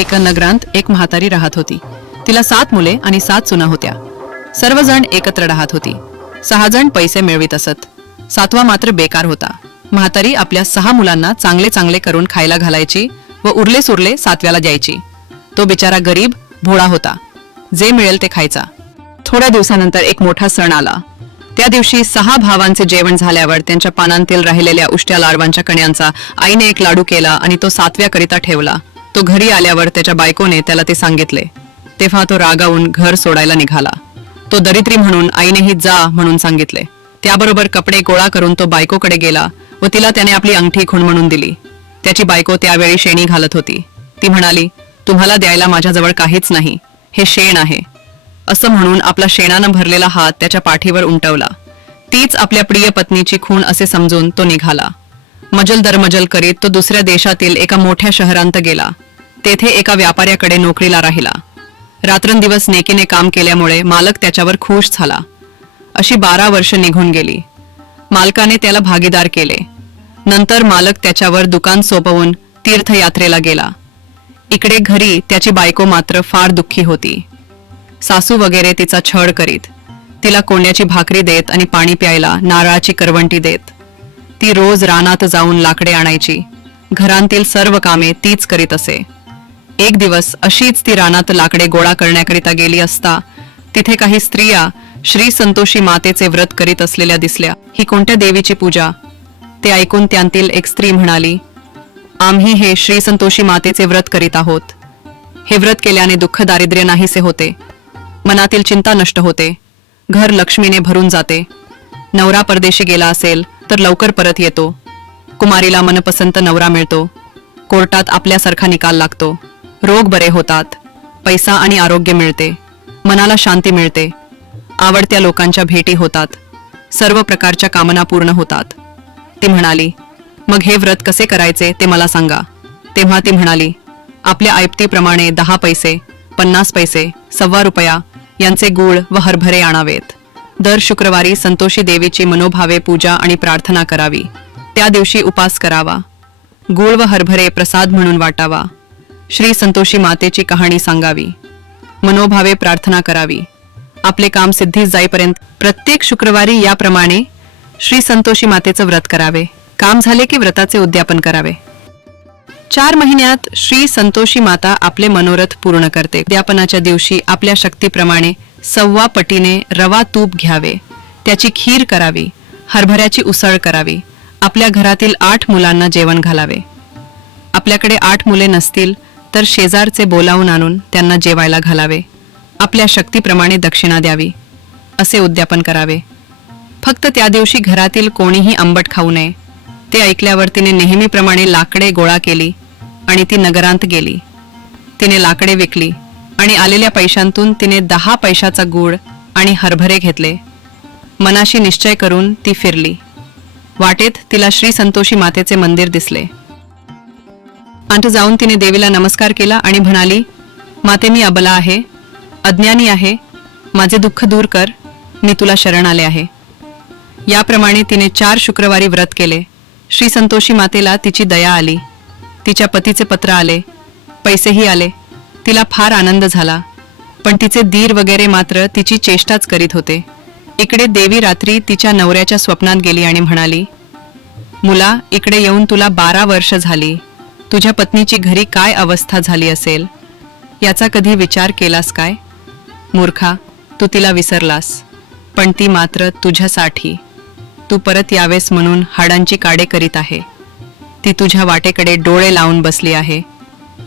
एका नगरांत एक म्हातारी राहत होती. तिला सात मुले आणि सात सुना होत्या. सर्वजण एकत्र राहत होती. सहा जण पैसे मिळवित असत. सातवा मात्र बेकार होता. म्हातारी आपल्या सहा मुलांना चांगले चांगले करून खायला घालायची व उरले सुरले सातव्याला द्यायची. तो बिचारा गरीब भोळा होता. जे मिळेल ते खायचा. थोड्या दिवसानंतर एक मोठा सण आला. त्या दिवशी सहा भावांचे जेवण झाल्यावर त्यांच्या पानांतील राहिलेल्या उष्ट्या लाडवांच्या कण्यांचा आईने एक लाडू केला आणि तो सातव्याकरिता ठेवला. तो घरी आल्यावर त्याच्या बायकोने त्याला ते सांगितले. तेव्हा तो रागावून घर सोडायला निघाला. तो दरिद्री म्हणून आईनेही जा म्हणून सांगितले. त्याबरोबर कपडे गोळा करून तो बायकोकडे गेला व तिला त्याने आपली अंगठी खूण म्हणून दिली. त्याची बायको त्यावेळी शेणी घालत होती. ती म्हणाली तुम्हाला द्यायला माझ्याजवळ काहीच नाही. हे शेण आहे. असं म्हणून आपला शेणानं भरलेला हात त्याच्या पाठीवर उमटवला. तीच आपल्या प्रिय पत्नीची खूण असे समजून तो निघाला. मजल दरमजल करीत तो दुसऱ्या देशातील एका मोठ्या शहरांत गेला. तेथे एका व्यापाऱ्याकडे नोकरीला राहिला. रात्रंदिवस नेकीने काम केल्यामुळे मालक त्याच्यावर खुश झाला. अशी बारा वर्ष निघून गेली. मालकाने त्याला भागीदार केले. नंतर मालक त्याच्यावर दुकान सोपवून तीर्थयात्रेला गेला. इकडे घरी त्याची बायको मात्र फार दुःखी होती. सासू वगैरे तिचा छळ करीत तिला कोंड्याची भाकरी देत आणि पाणी प्यायला नारळाची करवंटी देत. ती रोज रानात जाऊन लाकडे आणायची. घरांतील सर्व कामे तीच करीत असे. एक दिवस अशीच ती रानात लाकडे गोळा करण्याकरिता गेली असता तिथे काही स्त्रिया श्री संतोषी मातेचे व्रत करीत असलेल्या दिसल्या. ही कोणत्या देवीची पूजा? ते ऐकून त्यांतील एक स्त्री म्हणाली आम्ही हे श्री संतोषी मातेचे व्रत करीत आहोत. हे व्रत केल्याने दुःख दारिद्र्य नाहीसे होते. मनातील चिंता नष्ट होते. घर लक्ष्मीने भरून जाते. नवरा परदेशी गेला असेल तर लवकर परत येतो. कुमारीला मनपसंत नवरा मिळतो. कोर्टात आपल्यासारखा निकाल लागतो. रोग बरे होतात. पैसा आणि आरोग्य मिळते. मनाला शांती मिळते. आवडत्या लोकांच्या भेटी होतात. सर्व प्रकारच्या कामना पूर्ण होतात. ती म्हणाली मग हे व्रत कसे करायचे ते मला सांगा. तेव्हा ती म्हणाली आपल्या आयप्तीप्रमाणे दहा पैसे पन्नास पैसे सव्वा रुपया यांचे गूळ व हरभरे आणावेत. दर शुक्रवारी संतोषी देवीची मनोभावे पूजा आणि प्रार्थना करावी. त्या दिवशी उपास करावा. गूळ व हरभरे प्रसाद म्हणून वाटावा. श्री संतोषी मातेची कहाणी सांगावी. मनोभावे प्रार्थना करावी. आपले काम सिद्धीस जाईपर्यंत प्रत्येक शुक्रवारी याप्रमाणे श्री संतोषी मातेचं व्रत करावे. काम झाले की व्रताचे उद्यापन करावे. चार महिन्यात श्री संतोषी माता आपले मनोरथ पूर्ण करते. उद्यापनाच्या दिवशी आपल्या शक्तीप्रमाणे सव्वा पटीने रवा तूप घ्यावे. त्याची खीर करावी. हरभऱ्याची उसळ करावी. आपल्या घरातील आठ मुलांना जेवण घालावे. आपल्याकडे आठ मुले नसतील तर शेजारचे बोलावून आणून त्यांना जेवायला घालावे. आपल्या शक्तीप्रमाणे दक्षिणा द्यावी. असे उद्यापन करावे. फक्त त्या दिवशी घरातील कोणीही आंबट खाऊ नये. ते ऐकल्यावर तिने नेहमीप्रमाणे लाकडे गोळा केली आणि ती नगरांत गेली. तिने लाकडे विकली आणि आलेल्या पैशांतून तिने दहा पैशाचा गूळ आणि हरभरे घेतले. मनाशी निश्चय करून ती फिरली. वाटेत तिला श्री संतोषी मातेचे मंदिर दिसले. अंत जाऊन तिने देवीला नमस्कार केला आणि म्हणाली माते मी अबला आहे अज्ञानी आहे माझे दुःख दूर कर मी तुला शरण आले आहे. याप्रमाणे तिने चार शुक्रवारी व्रत केले. श्री संतोषी मातेला तिची दया आली. तिच्या पतीचे पत्र आले. पैसेही आले. तिला फार आनंद झाला. पण तिचे दीर वगैरे मात्र तिची चेष्टाच करीत होते. इकडे देवी रात्री तिच्या नवऱ्याच्या स्वप्नात गेली आणि म्हणाली मुला इकडे येऊन तुला बारा वर्ष झाली. तुझ्या पत्नीची घरी काय अवस्था झाली असेल? याचा कधी विचार केलास काय? मूर्खा तू तिला विसरलास. पण ती मात्र तुझ्यासाठी. तू परत यावेस म्हणून हाडांची काडे करीत आहे. ती तुझ्या वाटेकडे डोळे लावून बसली आहे.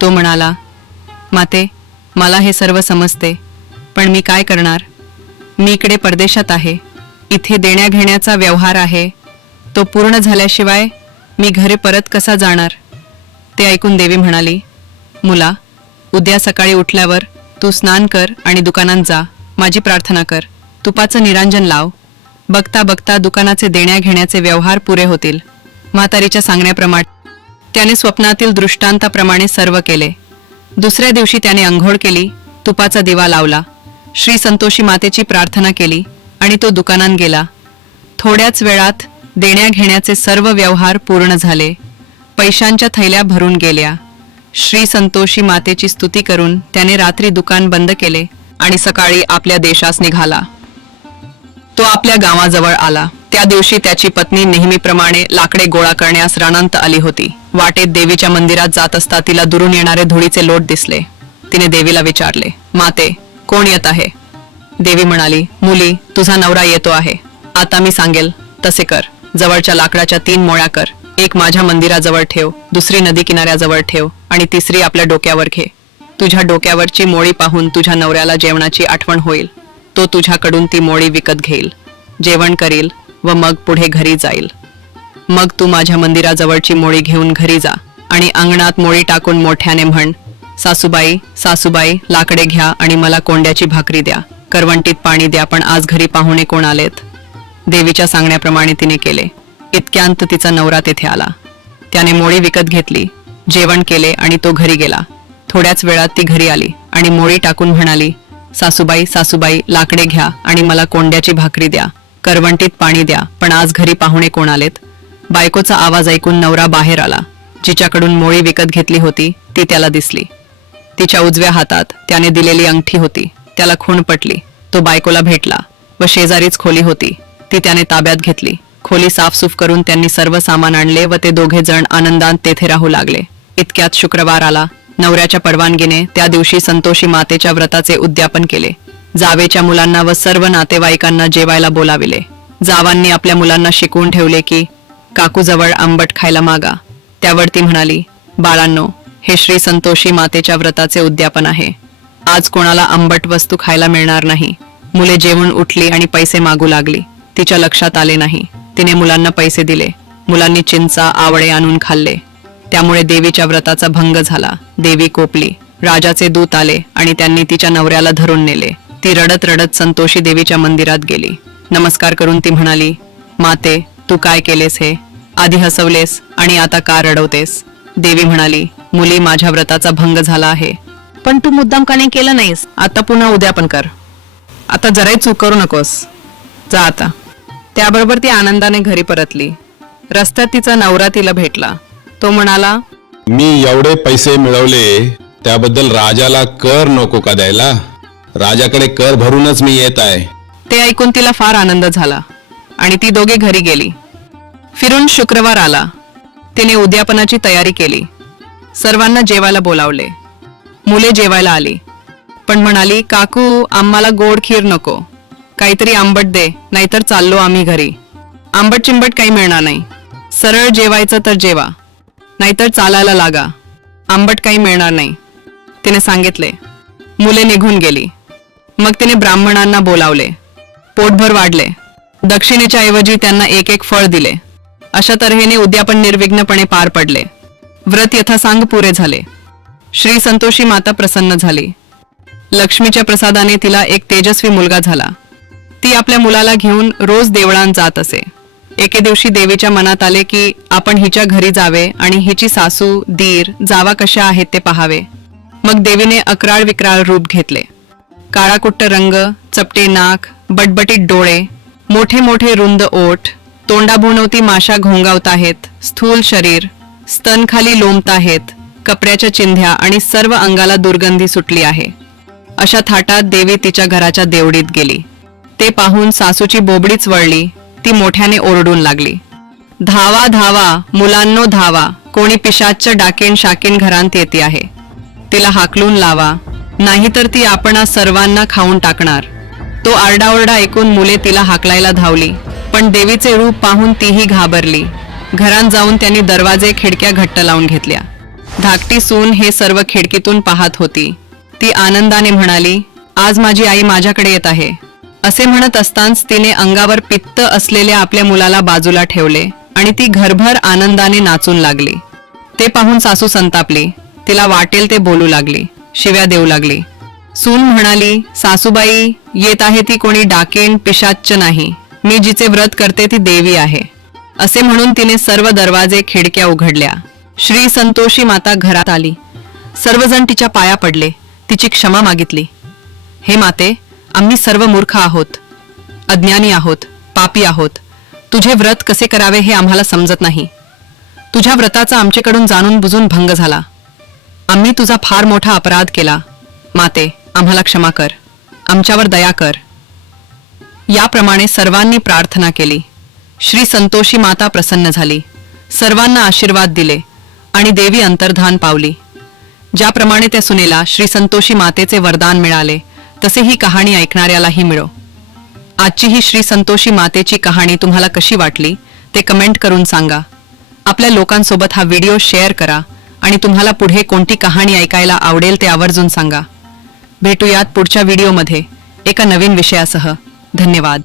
तो म्हणाला माते मला हे सर्व समजते. पण मी काय करणार? मी इकडे परदेशात आहे. इथे देण्याघेण्याचा व्यवहार आहे. तो पूर्ण झाल्याशिवाय मी घरी परत कसा जाणार? ते ऐकून देवी म्हणाली मुला उद्या सकाळी उठल्यावर तू स्नान कर आणि दुकानात जा. माझी प्रार्थना कर. तुपाचं निरांजन लाव. बघता बघता दुकानाचे देण्या घेण्याचे व्यवहार पुरे होतील. म्हातारीच्या सांगण्याप्रमाणे. त्याने स्वप्नातील दृष्टांताप्रमाणे सर्व केले. दुसऱ्या दिवशी त्याने अंघोळ केली तुपाचा दिवा लावला. श्री संतोषी मातेची प्रार्थना केली आणि तो दुकानात गेला. थोड्याच वेळात देण्या घेण्याचे सर्व व्यवहार पूर्ण झाले. पैशांच्या थैल्या भरून गेल्या. श्री संतोषी मातेची स्तुती करून त्याने रात्री दुकान बंद केले आणि सकाळी आपल्या देशास निघाला. तो आपल्या गावाजवळ आला. त्या दिवशी त्याची पत्नी नेहमीप्रमाणे लाकडे गोळा करण्यास रणांत आली होती. वाटेत देवीच्या मंदिरात जात असता तिला दुरून येणारे धुळीचे लोट दिसले. तिने देवीला विचारले माते कोण येत आहे? देवी म्हणाली मुली तुझा नवरा येतो आहे. आता मी सांगेल तसे कर. जवळच्या लाकडाच्या तीन मोळ्या कर. एक माझ्या मंदिराजवळ ठेव दुसरी नदी किनाऱ्याजवळ ठेव आणि तिसरी आपल्या डोक्यावर घे. तुझ्या डोक्यावरची मोळी पाहून तुझ्या नवऱ्याला जेवणाची आठवण होईल. तो तुझ्याकडून ती मोळी विकत घेईल. जेवण करील व मग पुढे घरी जाईल. मग तू माझ्या मंदिराजवळची मोळी घेऊन घरी जा आणि अंगणात मोळी टाकून मोठ्याने म्हण सासूबाई सासूबाई लाकडे घ्या आणि मला कोंड्याची भाकरी द्या. करवंटीत पाणी द्या पण आज घरी पाहुणे कोण आलेत? देवीच्या सांगण्याप्रमाणे तिने केले. इतक्यांत तिचा नवरा तेथे आला. त्याने मोळी विकत घेतली जेवण केले आणि तो घरी गेला. थोड्याच वेळात ती घरी आली आणि मोळी टाकून म्हणाली सासूबाई सासूबाई लाकडे घ्या आणि मला कोंड्याची भाकरी द्या. करवंटीत पाणी द्या पण आज घरी पाहुणे कोण आलेत? बायकोचा आवाज ऐकून नवरा बाहेर आला. जिच्याकडून मोळी विकत घेतली होती ती त्याला दिसली. तिच्या उजव्या हातात त्याने दिलेली अंगठी होती. त्याला खूण पटली. तो बायकोला भेटला व शेजारीच खोली होती. ती त्याने ताब्यात घेतली. खोली साफसूफ करून त्यांनी सर्व सामान आणले व ते दोघे जण आनंदात तेथे राहू लागले. इतक्यात शुक्रवार आला. नवऱ्याच्या परवानगीने त्या दिवशी संतोषी मातेच्या व्रताचे उद्यापन केले. जावेच्या मुलांना व सर्व नातेवाईकांना जेवायला बोलाविले. जावांनी आपल्या मुलांना शिकवून ठेवले की काकूजवळ आंबट खायला मागा. त्यावर ती म्हणाली बाळांनो हे श्री संतोषी मातेच्या व्रताचे उद्यापन आहे. आज कोणाला आंबट वस्तू खायला मिळणार नाही. मुले जेवण उठली आणि पैसे मागू लागली. तिच्या लक्षात आले नाही. तिने मुलांना पैसे दिले. मुलांनी चिंचा आवळे आणून खाल्ले. त्यामुळे देवीच्या व्रताचा भंग झाला. देवी कोपली. राजाचे दूत आले आणि त्यांनी तिच्या नवऱ्याला धरून नेले. ती रडत रडत संतोषी देवीच्या मंदिरात गेली. नमस्कार करून ती म्हणाली माते तू काय केलेस हे? आधी हसवलेस आणि आता का रडवतेस? देवी म्हणाली मुली माझ्या व्रताचा भंग झाला आहे. पण तू मुद्दाम काने केलं नाहीस? आता पुन्हा उद्या पण कर. आता जराही चूक करू नकोस. जा आता. त्याबरोबर ती आनंदाने घरी परतली. रस्त्यात तिचा नवरा तिला भेटला. तो म्हणाला मी एवढे पैसे मिळवले त्याबद्दल राजाला कर नको का द्यायला? राजाकडे कर भरूनच मी येत आहे. ते ऐकून तिला फार आनंद झाला आणि ती दोघे घरी गेली. फिरून शुक्रवार आला. तिने उद्यापनाची तयारी केली. सर्वांना जेवायला बोलावले. मुले जेवायला आली. पण म्हणाली काकू आम्हाला गोड खीर नको. काहीतरी आंबट दे नाहीतर चाललो आम्ही घरी. आंबट चिंबट काही मिळणार नाही. सरळ जेवायचं तर जेवा. नाहीतर चालायला लागा. आंबट काही मिळणार नाही. तिने सांगितले. मुले निघून गेली. मग तिने ब्राह्मणांना बोलावले. पोटभर वाढले. दक्षिणेच्या ऐवजी त्यांना एक एक फळ दिले. अशा तऱ्हेने उद्यापन निर्विघ्नपणे पार पडले. व्रत यथासांग पुरे झाले. श्री संतोषी माता प्रसन्न झाली. लक्ष्मीच्या प्रसादाने तिला एक तेजस्वी मुलगा झाला. ती आपल्या मुलाला घेऊन रोज देवळात जात असे. एके दिवशी देवीच्या मनात आले की आपण हिच्या घरी जावे आणि हिची सासू दीर जावा कशा आहेत ते पाहावे. मग देवीने अकराळ विक्राळ रूप घेतले. काळाकुट्ट रंग चपटे नाक बटबटीत डोळे मोठे मोठे रुंद ओठ तोंडाभोवती माशा घोंगावत आहेत स्थूल शरीर स्तनखाली लोंबत आहेत कपड्याच्या चिंध्या आणि सर्व अंगाला दुर्गंधी सुटली आहे. अशा थाटात देवी तिच्या घराच्या देवडीत गेली. ते पाहून सासूची बोबडीच वळली. ती मोठ्याने ओरडून लागली. धावा धावा मुलांनो धावा कोणी पिशाच्च डाकेन शाकेन घरांत येते आहे. तिला हाकलून लावा. नाहीतर ती आपणा सर्वांना खाऊन टाकणार. तो आरडाओरडा ऐकून मुले तिला हाकलायला धावली. पण देवीचे रूप पाहून तीही घाबरली. घरात जाऊन त्यांनी दरवाजे खिडक्या घट्ट लावून घेतल्या. धाकटी सून हे सर्व खिडकीतून पाहत होती. ती आनंदाने म्हणाली आज माझी आई माझ्याकडे येत आहे. असे म्हणत असताच तिने अंगावर पित्त असलेल्या आपल्या मुलाला बाजूला ठेवले आणि ती घरभर आनंदाने नाचून लागली. ते पाहून सासू संतापली. तिला वाटेल ते बोलू लागली. शिव्या देऊ लागली. सून म्हणाली सासूबाई येत आहे ती कोणी डाकेन पिशाच्च नाही. मी जिचे व्रत करते ती देवी आहे. असे म्हणून तिने सर्व दरवाजे खिडक्या उघडल्या. श्री संतोषी माता घरात आली. सर्वजण तिच्या पाया पडले. तिची क्षमा मागितली. हे माते आम्ही सर्व मूर्ख आहोत अज्ञानी आहोत पापी आहोत. तुझे व्रत कसे करावे हे आम्हाला समजत नाही. तुझ्या व्रताचा आमच्याकडून जाणून बुजून भंग झाला. आम्ही तुझा फार मोठा अपराध केला. माते आम्हाला क्षमा कर. आमच्यावर दया कर. याप्रमाणे सर्वांनी प्रार्थना केली. श्री संतोषी माता प्रसन्न झाली. सर्वांना आशीर्वाद दिले आणि देवी अंतर्धान पावली. ज्याप्रमाणे त्या सुनेला श्री संतोषी मातेचे वरदान मिळाले तसे ही कहाणी ऐकणाऱ्यालाही मिळो. आजची ही श्री संतोषी मातेची कहाणी तुम्हाला कशी वाटली ते कमेंट करून सांगा. आपल्या लोकांसोबत हा व्हिडिओ शेअर करा आणि तुम्हाला पुढे कोणती कहाणी ऐकायला आवडेल ते आवर्जून सांगा. भेटूयात पुढच्या व्हिडिओमध्ये. एका नवीन विषयासह. धन्यवाद.